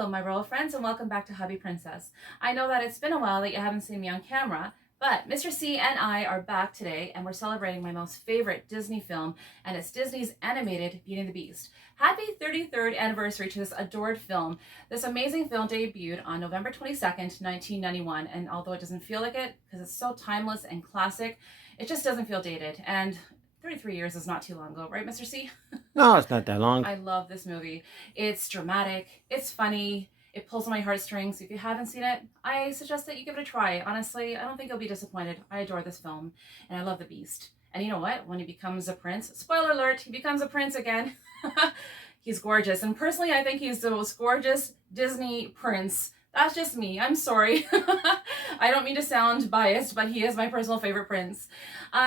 Hello, my royal friends, and welcome back to Hubby Princess. I know that it's been a while that you haven't seen me on camera, but Mr. C and I are back today, and we're celebrating my most favorite Disney film, and it's Disney's animated Beauty and the Beast. Happy 33rd anniversary to this adored film. This amazing film debuted on November 22nd, 1991, and although it doesn't feel like it, because it's so timeless and classic, it just doesn't feel dated. And 33 years is not too long ago, right, Mr. C? No, it's not that long. I love this movie. It's dramatic, it's funny, it pulls on my heartstrings. If you haven't seen it, I suggest that you give it a try. Honestly, I don't think you'll be disappointed. I adore this film, and I love the Beast. And you know what? When he becomes a prince, spoiler alert, he becomes a prince again. He's gorgeous. And personally, I think he's the most gorgeous Disney prince. That's just me. I'm sorry. I don't mean to sound biased, but he is my personal favorite prince.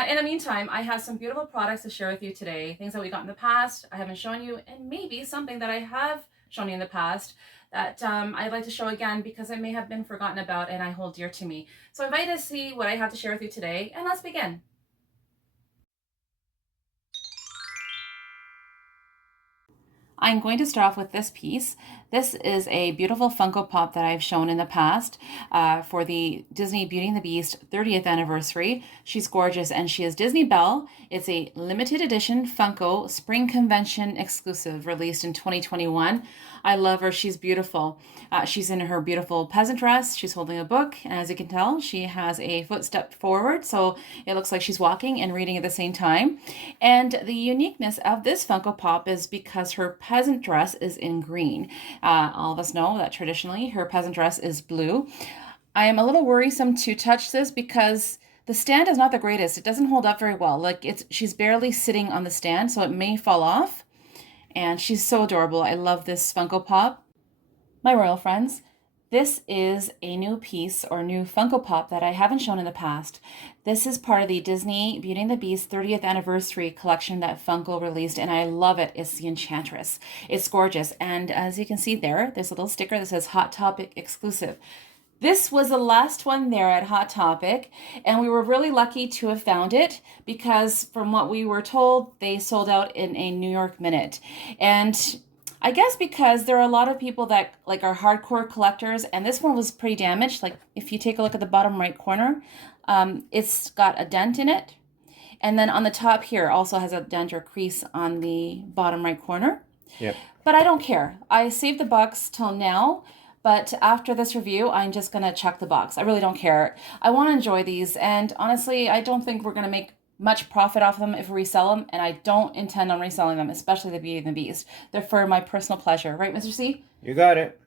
In the meantime, I have some beautiful products to share with you today. Things that we got in the past, I haven't shown you, and maybe something that I have shown you in the past that I'd like to show again because it may have been forgotten about and I hold dear to me. So I invite you to see what I have to share with you today, and let's begin. I'm going to start off with this piece. This is a beautiful Funko Pop that I've shown in the past for the Disney Beauty and the Beast 30th anniversary. She's gorgeous and she is Disney Belle. It's a limited edition Funko Spring Convention exclusive released in 2021. I love her. She's beautiful. She's in her beautiful peasant dress. She's holding a book, and as you can tell, she has a footstep forward, so it looks like she's walking and reading at the same time. And the uniqueness of this Funko Pop is because her peasant dress is in green. All of us know that traditionally her peasant dress is blue. I am a little worrisome to touch this because the stand is not the greatest. It doesn't hold up very well. She's barely sitting on the stand, so it may fall off. And she's so adorable. I love this Funko Pop. My royal friends, this is a new piece or new Funko Pop that I haven't shown in the past. This is part of the Disney Beauty and the Beast 30th anniversary collection that Funko released, and I love it. It's the Enchantress. It's gorgeous. And as you can see there's a little sticker that says Hot Topic exclusive. This was the last one there at Hot Topic, and we were really lucky to have found it because from what we were told, they sold out in a New York minute. And I guess because there are a lot of people that are hardcore collectors, and this one was pretty damaged. Like if you take a look at the bottom right corner, it's got a dent in it. And then on the top here also has a dent or crease on the bottom right corner. Yep. But I don't care. I saved the box till now. But after this review, I'm just going to chuck the box. I really don't care. I want to enjoy these. And honestly, I don't think we're going to make much profit off them if we resell them. And I don't intend on reselling them, especially the Beauty and the Beast. They're for my personal pleasure. Right, Mr. C? You got it.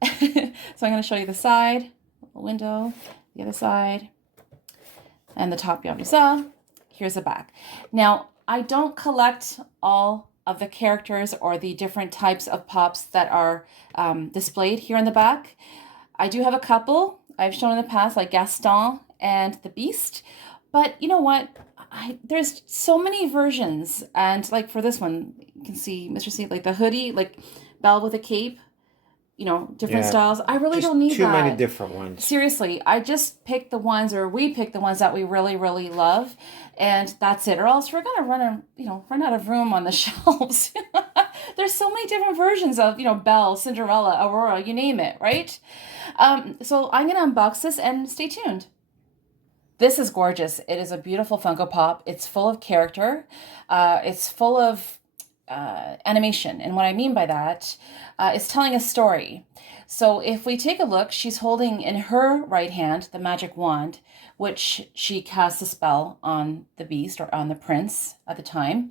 So I'm going to show you the side, the window, the other side, and the top you already saw. Here's the back. Now, I don't collect all of the characters or the different types of pops that are displayed here in the back. I do have a couple I've shown in the past, like Gaston and the Beast. But you know what? There's so many versions. And like for this one, you can see Mr. C, like the hoodie, like Belle with a cape, different styles. I really don't need too that. many different ones. Seriously, I just picked the ones, or we picked the ones that we really, really love, and that's it. Or else we're gonna run out of room on the shelves. There's so many different versions of Belle, Cinderella, Aurora, you name it, right? So I'm gonna unbox this and stay tuned. This is gorgeous. It is a beautiful Funko Pop. It's full of character. It's full of animation. And what I mean by that is telling a story. So if we take a look, she's holding in her right hand the magic wand, which she casts a spell on the Beast or on the prince at the time.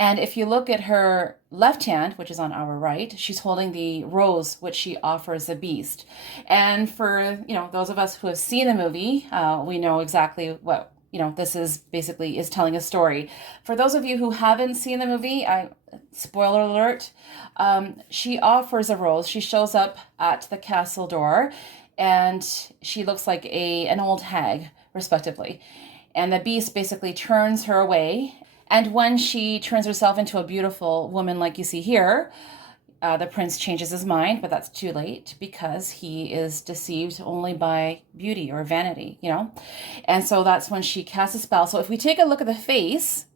And if you look at her left hand, which is on our right, she's holding the rose, which she offers the Beast. And for, those of us who have seen the movie, we know exactly what, this is telling a story. For those of you who haven't seen the movie, spoiler alert, she offers a rose. She shows up at the castle door and she looks like an old hag, respectively. And the Beast basically turns her away. And when she turns herself into a beautiful woman like you see here, the prince changes his mind, but that's too late because he is deceived only by beauty or vanity, And so that's when she casts a spell. So if we take a look at the face,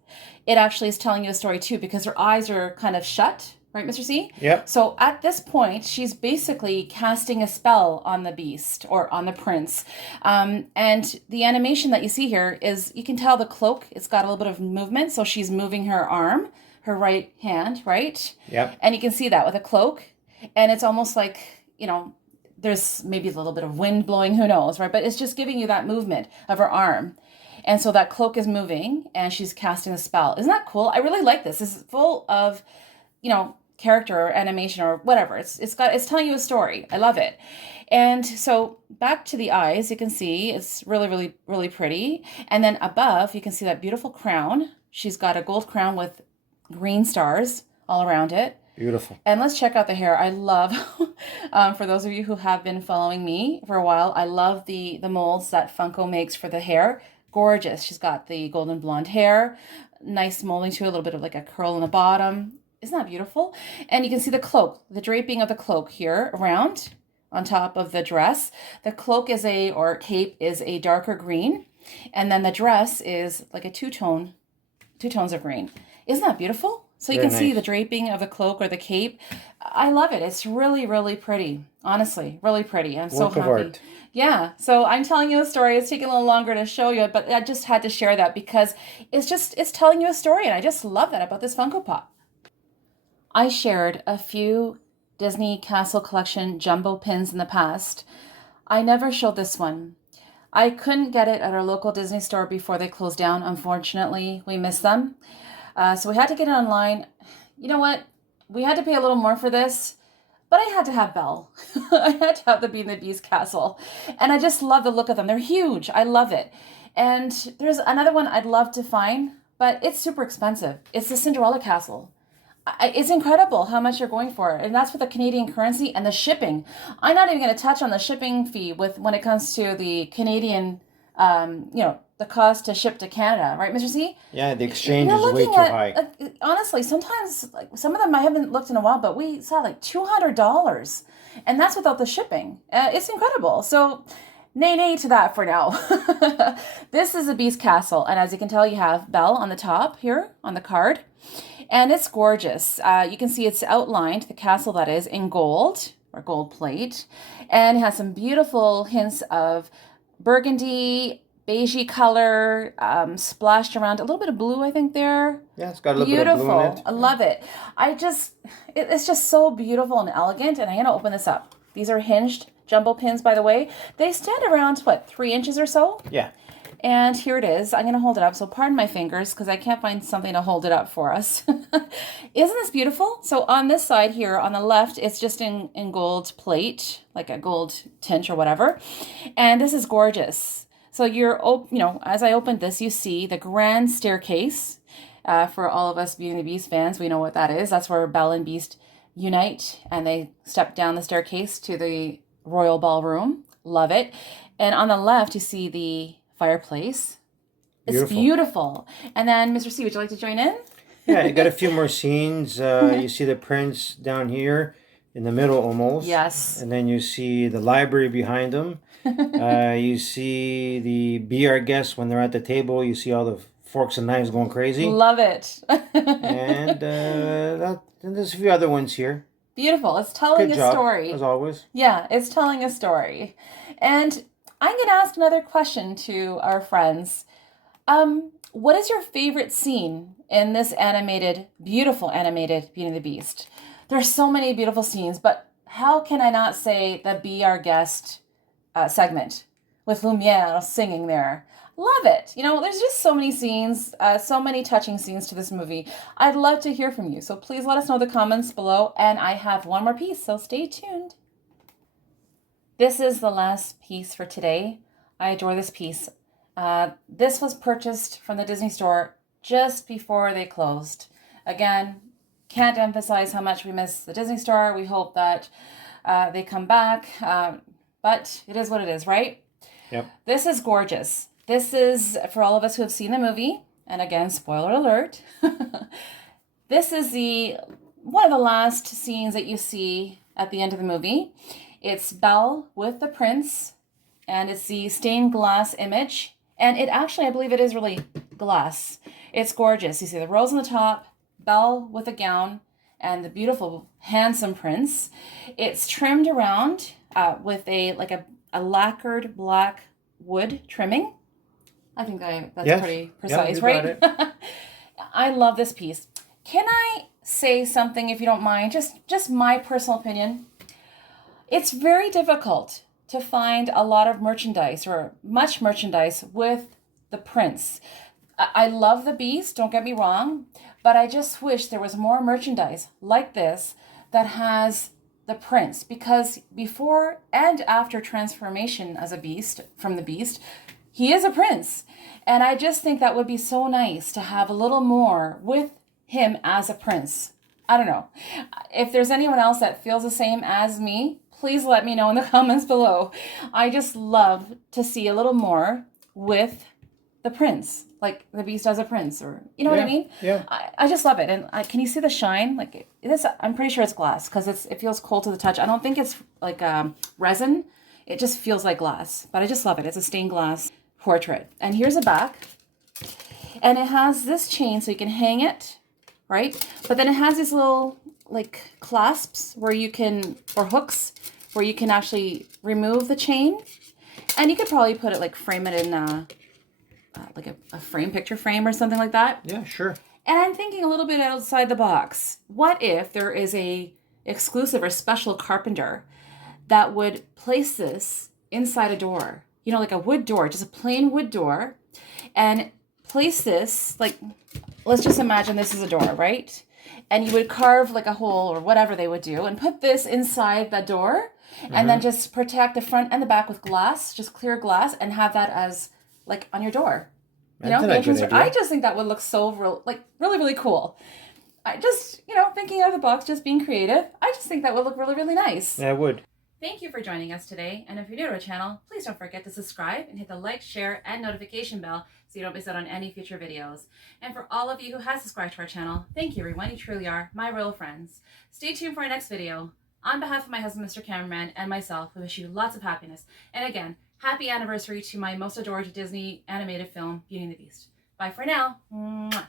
it actually is telling you a story too because her eyes are kind of shut, Right, Mr. C? Yep. So at this point, she's basically casting a spell on the beast or on the prince. And the animation that you see here is, you can tell the cloak, it's got a little bit of movement. So she's moving her arm, her right hand, right? Yep. And you can see that with a cloak. And it's almost like, there's maybe a little bit of wind blowing, who knows, right? But it's just giving you that movement of her arm. And so that cloak is moving and she's casting a spell. Isn't that cool? I really like this. This is full of, character or animation or whatever. It's telling you a story. I love it. And so back to the eyes, you can see it's really, really, really pretty. And then above, you can see that beautiful crown. She's got a gold crown with green stars all around it. Beautiful. And let's check out the hair. I love, for those of you who have been following me for a while, I love the molds that Funko makes for the hair. Gorgeous. She's got the golden blonde hair, nice molding to a little bit of like a curl in the bottom. Isn't that beautiful? And you can see the cloak, the draping of the cloak here around on top of the dress. The cloak or cape is a darker green. And then the dress is like a two tones of green. Isn't that beautiful? So you Very can see nice. the draping of the cloak or the cape. I love it. It's really, really pretty. Honestly, really pretty. I'm so Work of happy. art. Yeah. So I'm telling you a story. It's taking a little longer to show you, but I just had to share that because it's telling you a story. And I just love that about this Funko Pop. I shared a few Disney Castle Collection jumbo pins in the past. I never showed this one. I couldn't get it at our local Disney store before they closed down. Unfortunately, we missed them. So we had to get it online. You know what? We had to pay a little more for this, but I had to have Belle. I had to have the Beauty and the Beast castle. And I just love the look of them. They're huge. I love it. And there's another one I'd love to find, but it's super expensive. It's the Cinderella castle. It's incredible how much you're going for it. And that's with the Canadian currency and the shipping. I'm not even going to touch on the shipping fee when it comes to the Canadian, the cost to ship to Canada, right, Mr. C? Yeah, the exchange You're is way looking too at, high. honestly, sometimes, like, some of them I haven't looked in a while, but we saw like $200. And that's without the shipping. It's incredible. So, nay to that for now. This is a Beast Castle. And as you can tell, you have Belle on the top here on the card. And it's gorgeous. You can see it's outlined, the castle that is, in gold or gold plate. And it has some beautiful hints of burgundy, beigey color, splashed around a little bit of blue, I think there. Yeah, it's got a little Beautiful. bit of blue in it. I love it. It's just so beautiful and elegant. And I'm going to open this up. These are hinged jumbo pins, by the way. They stand around, 3 inches or so? Yeah. And here it is. I'm going to hold it up. So pardon my fingers because I can't find something to hold it up for us. Isn't this beautiful? So on this side here, on the left, it's just in gold plate, like a gold tint or whatever. And this is gorgeous. So as I opened this, you see the grand staircase. For all of us Beauty and the Beast fans, we know what that is. That's where Belle and Beast unite and they step down the staircase to the royal ballroom. Love it. And on the left, you see the fireplace. It's beautiful. And then, Mr. C, would you like to join in? Yeah, you got a few more scenes. You see the prince down here in the middle almost. Yes. And then you see the library behind them. You see the Be Our Guest when they're at the table. You see all the forks and knives going crazy. Love it. And there's a few other ones here. Beautiful. It's telling Good a job, story. as always. Yeah, it's telling a story. And I'm going to ask another question to our friends. What is your favorite scene in this beautiful animated Beauty and the Beast? There's so many beautiful scenes, but how can I not say the Be Our Guest segment with Lumiere singing there? Love it. There's just so many scenes, so many touching scenes to this movie. I'd love to hear from you. So please let us know in the comments below. And I have one more piece, so stay tuned. This is the last piece for today. I adore this piece. This was purchased from the Disney store just before they closed. Again, can't emphasize how much we miss the Disney store. We hope that they come back. But it is what it is, right? Yep. This is gorgeous. This is, for all of us who have seen the movie, and again, spoiler alert, this is one of the last scenes that you see at the end of the movie. It's Belle with the prince, and it's the stained glass image. And it actually, I believe it is really glass. It's gorgeous. You see the rose on the top, Belle with a gown, and the beautiful, handsome prince. It's trimmed around with a lacquered black wood trimming. I think that's Yes. pretty Yep, precise, you got right? it. I love this piece. Can I say something, if you don't mind? Just my personal opinion. It's very difficult to find a lot of merchandise or much merchandise with the prince. I love the beast, don't get me wrong, but I just wish there was more merchandise like this that has the prince, because before and after transformation as a beast from the beast, he is a prince. And I just think that would be so nice to have a little more with him as a prince. I don't know. If there's anyone else that feels the same as me, please let me know in the comments below. I just love to see a little more with the prince, like the beast as a prince, or you know what I mean? Yeah. I just love it. And can you see the shine? Like this, I'm pretty sure it's glass because it feels cold to the touch. I don't think it's like resin. It just feels like glass, but I just love it. It's a stained glass portrait. And here's a back, and it has this chain so you can hang it, right? But then it has these little like clasps where you can, or hooks, where you can actually remove the chain. And you could probably put it, like frame it in like a frame, picture frame or something like that. Yeah, sure. And I'm thinking a little bit outside the box. What if there is a exclusive or special carpenter that would place this inside a door? You know, like a wood door, just a plain wood door, and place this, like, let's just imagine this is a door, right? And you would carve like a hole or whatever they would do and put this inside the door, and then just protect the front and the back with glass, just clear glass, and have that as like on your door. You know, the entrance. I just think that would look so really, really cool. I just, thinking out of the box, just being creative. I just think that would look really, really nice. Yeah, it would. Thank you for joining us today. And if you're new to our channel, please don't forget to subscribe and hit the like, share, and notification bell so you don't miss out on any future videos. And for all of you who have subscribed to our channel, thank you everyone. You truly are my royal friends. Stay tuned for our next video. On behalf of my husband, Mr. Cameraman, and myself, we wish you lots of happiness. And again, happy anniversary to my most adored Disney animated film, Beauty and the Beast. Bye for now. Mwah.